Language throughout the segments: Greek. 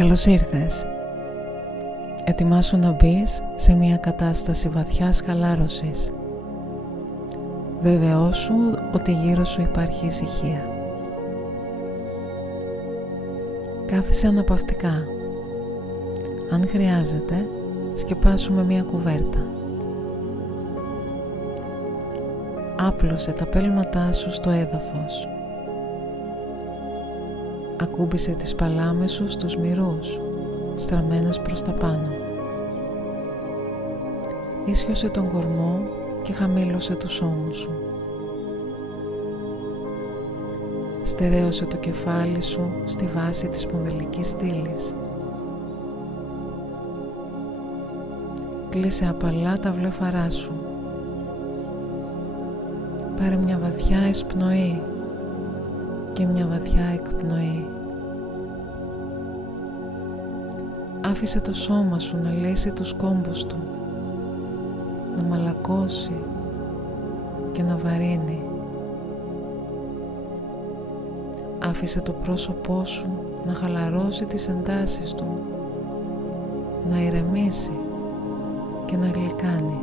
Καλώς ήρθες. Ετοιμάσου να μπεις σε μια κατάσταση βαθιάς χαλάρωσης. Βεβαιώσου ότι γύρω σου υπάρχει ησυχία. Κάθισε αναπαυτικά. Αν χρειάζεται, σκεπάσου με μια κουβέρτα. Άπλωσε τα πέλματά σου στο έδαφος. Ακούμπησε τις παλάμες σου στους μυρούς, στραμμένες προς τα πάνω. Ίσιοσε τον κορμό και χαμήλωσε τους ώμους σου. Στερέωσε το κεφάλι σου στη βάση της σπονδυλικής στήλης. Κλείσε απαλά τα βλέφαρά σου. Πάρε μια βαθιά εισπνοή και μια βαθιά εκπνοή. Άφησε το σώμα σου να λύσει τους κόμπους του, να μαλακώσει και να βαρύνει. Άφησε το πρόσωπό σου να χαλαρώσει τις εντάσεις του, να ηρεμήσει και να γλυκάνει.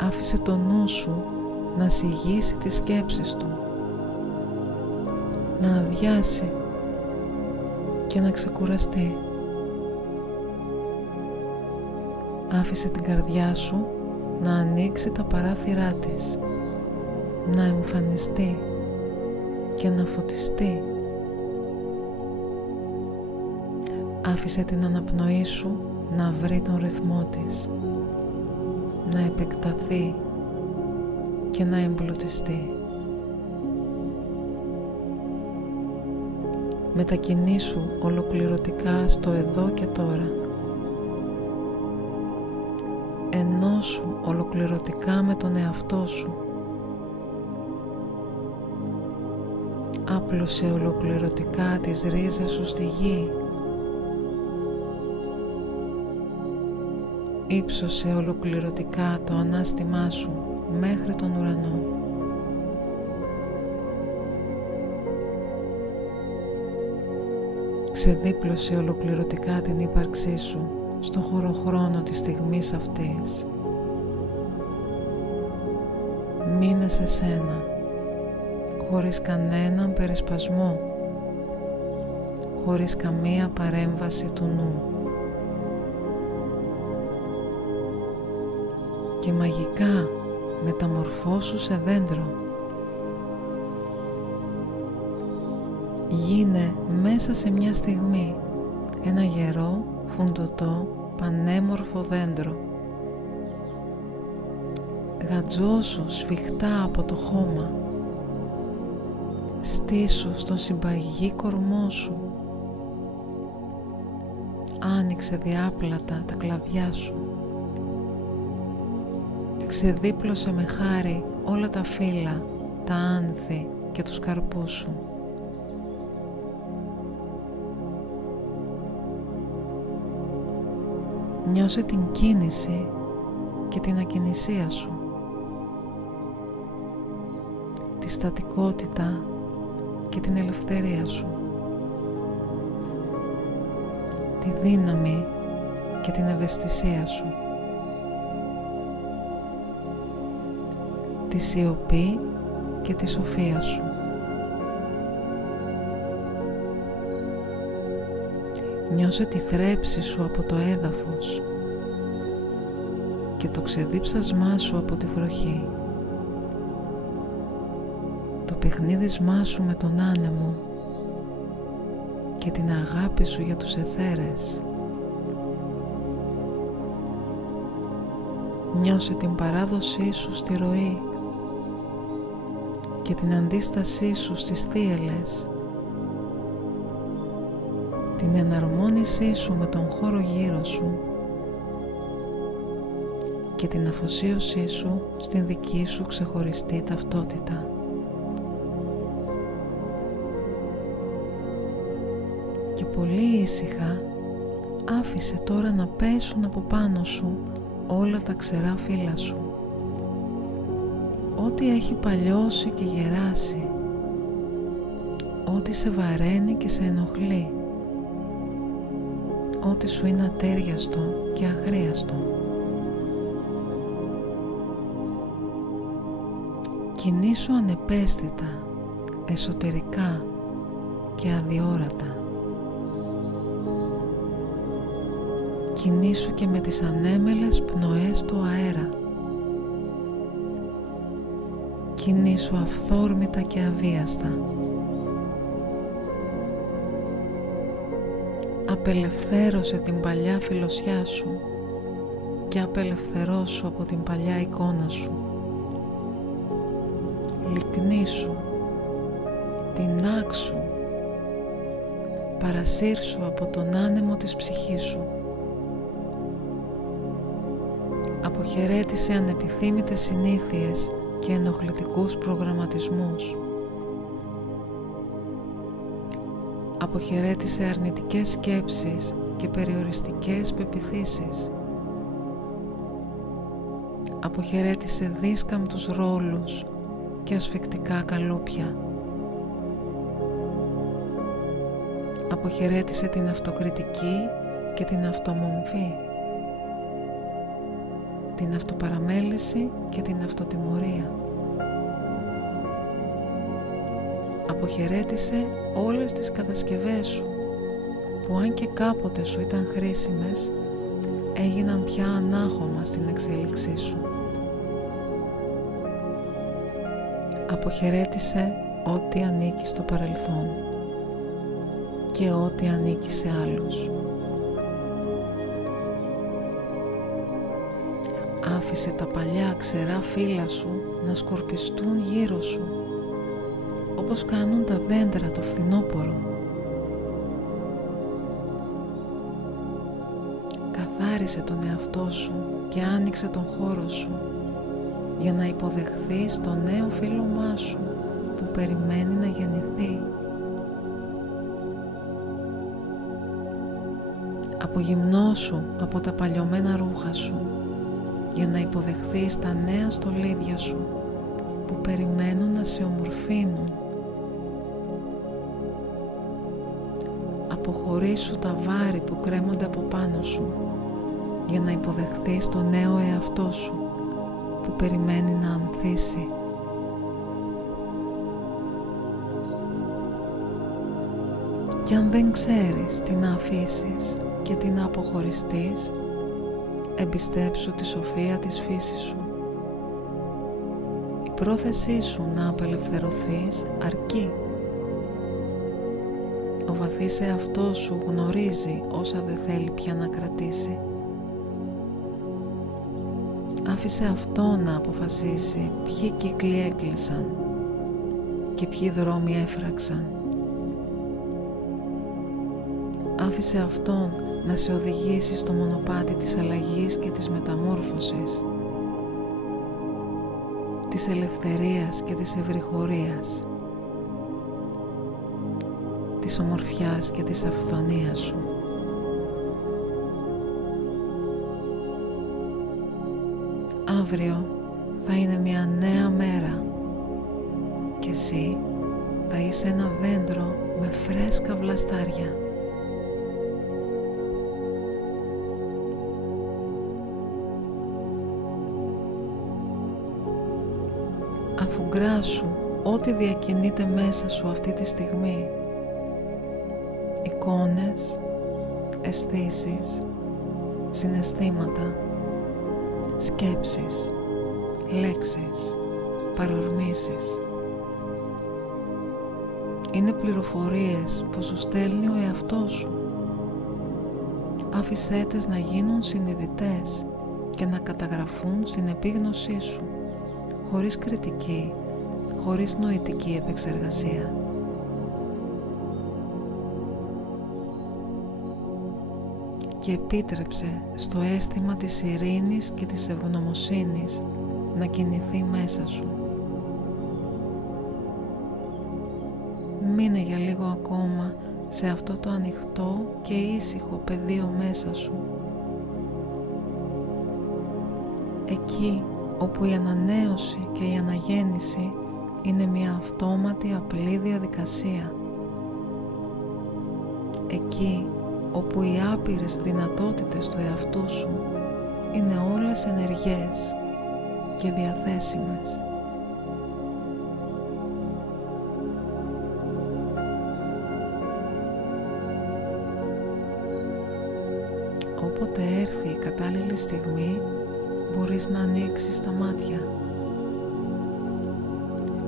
Άφησε το νου σου να σιγήσει τις σκέψεις του, να αδειάσει και να ξεκουραστεί. Άφησε την καρδιά σου να ανοίξει τα παράθυρά της, να εμφανιστεί και να φωτιστεί. Άφησε την αναπνοή σου να βρει τον ρυθμό της, να επεκταθεί και να εμπλουτιστεί. Μετακινήσου ολοκληρωτικά στο εδώ και τώρα. Ενώσου ολοκληρωτικά με τον εαυτό σου. Άπλωσε ολοκληρωτικά τις ρίζες σου στη γη. Ήψωσε ολοκληρωτικά το ανάστημά σου μέχρι τον ουρανό. Ξεδίπλωσε ολοκληρωτικά την ύπαρξή σου στο χωροχρόνο της στιγμής αυτής. Μείνε σε σένα, χωρίς κανέναν περισπασμό, χωρίς καμία παρέμβαση του νου. Και μαγικά μεταμορφώσου σε δέντρο. Γίνε μέσα σε μια στιγμή ένα γερό, φουντωτό, πανέμορφο δέντρο. Γατζώσου σφιχτά από το χώμα. Στήσου στον συμπαγή κορμό σου. Άνοιξε διάπλατα τα κλαδιά σου. Ξεδίπλωσε με χάρη όλα τα φύλλα, τα άνθη και τους καρπούς σου. Νιώσε την κίνηση και την ακινησία σου, τη στατικότητα και την ελευθερία σου, τη δύναμη και την ευαισθησία σου, τη σιωπή και τη σοφία σου. Νιώσε τη θρέψη σου από το έδαφος και το ξεδίψασμά σου από τη βροχή, το παιχνίδισμά σου με τον άνεμο και την αγάπη σου για τους αιθέρες. Νιώσε την παράδοσή σου στη ροή και την αντίστασή σου στις θύελλες, την εναρμόνισή σου με τον χώρο γύρω σου και την αφοσίωσή σου στην δική σου ξεχωριστή ταυτότητα. Και πολύ ήσυχα άφησε τώρα να πέσουν από πάνω σου όλα τα ξερά φύλλα σου, ό,τι έχει παλιώσει και γεράσει, ό,τι σε βαραίνει και σε ενοχλεί, ό,τι σου είναι ατέριαστο και αγρίαστο. Κινήσου ανεπαίσθητα, εσωτερικά και αδιόρατα. Κινήσου και με τις ανέμελες πνοές του αέρα. Κινήσου αυθόρμητα και αβίαστα. Απελευθέρωσε την παλιά φιλοσιά σου και απελευθερώσου από την παλιά εικόνα σου. Λυκνήσου, τινάξου, παρασύρσου από τον άνεμο της ψυχής σου. Αποχαιρέτησε ανεπιθύμητες συνήθειες και ενοχλητικούς προγραμματισμούς. Αποχαιρέτησε αρνητικές σκέψεις και περιοριστικές πεποιθήσεις. Αποχαιρέτησε δίσκαμπτους ρόλους και ασφικτικά καλούπια. Αποχαιρέτησε την αυτοκριτική και την αυτομομφή, την αυτοπαραμέληση και την αυτοτιμωρία. Αποχαιρέτησε όλες τις κατασκευές σου που αν και κάποτε σου ήταν χρήσιμες, έγιναν πια ανάχωμα στην εξέλιξή σου. Αποχαιρέτησε ό,τι ανήκει στο παρελθόν και ό,τι ανήκει σε άλλους. Άφησε τα παλιά ξερά φύλλα σου να σκορπιστούν γύρω σου, όπως κάνουν τα δέντρα το φθινόπωρο. Καθάρισε τον εαυτό σου και άνοιξε τον χώρο σου για να υποδεχθείς το νέο φίλωμά σου που περιμένει να γεννηθεί. Απογυμνώσου από τα παλιωμένα ρούχα σου για να υποδεχθείς τα νέα στολίδια σου που περιμένουν να σε ομορφύνουν. Αποχωρήσου τα βάρη που κρέμονται από πάνω σου για να υποδεχθείς το νέο εαυτό σου που περιμένει να ανθίσει. Κι αν δεν ξέρεις τι να αφήσεις και τι να αποχωριστείς, εμπιστέψου τη σοφία της φύσης σου. Η πρόθεσή σου να απελευθερωθείς αρκεί. Ο βαθύς εαυτός σου γνωρίζει όσα δεν θέλει πια να κρατήσει. Άφησε αυτό να αποφασίσει ποιοι κύκλοι έκλεισαν και ποιοι δρόμοι έφραξαν. Άφησε αυτόν να σε οδηγήσει στο μονοπάτι της αλλαγής και της μεταμόρφωσης, της ελευθερίας και της ευρυχωρίας, της ομορφιάς και της αυθονίας σου. Αύριο θα είναι μια νέα μέρα και εσύ θα είσαι ένα δέντρο με φρέσκα βλαστάρια. Αφουγκράσου ό,τι διακινείται μέσα σου αυτή τη στιγμή. Εικόνες, αισθήσεις, συναισθήματα, σκέψεις, λέξεις, παρορμήσεις. Είναι πληροφορίες που σου στέλνει ο εαυτός σου. Άφησέ τες να γίνουν συνειδητές και να καταγραφούν στην επίγνωσή σου, χωρίς κριτική, χωρίς νοητική επεξεργασία. Και επίτρεψε στο αίσθημα της ειρήνης και της ευγνωμοσύνης να κινηθεί μέσα σου. Μείνε για λίγο ακόμα σε αυτό το ανοιχτό και ήσυχο πεδίο μέσα σου. Εκεί όπου η ανανέωση και η αναγέννηση είναι μια αυτόματη απλή διαδικασία εκεί όπου οι άπειρες δυνατότητες του εαυτού σου είναι όλες ενεργές και διαθέσιμες. Όποτε έρθει η κατάλληλη στιγμή, μπορείς να ανοίξεις τα μάτια.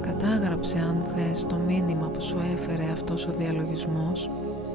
Κατάγραψε αν θες το μήνυμα που σου έφερε αυτός ο διαλογισμός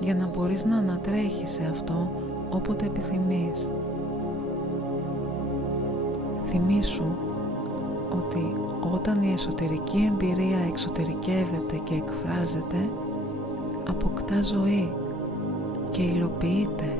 για να μπορείς να ανατρέχεις σε αυτό όποτε επιθυμείς. Θυμήσου ότι όταν η εσωτερική εμπειρία εξωτερικεύεται και εκφράζεται, αποκτά ζωή και υλοποιείται.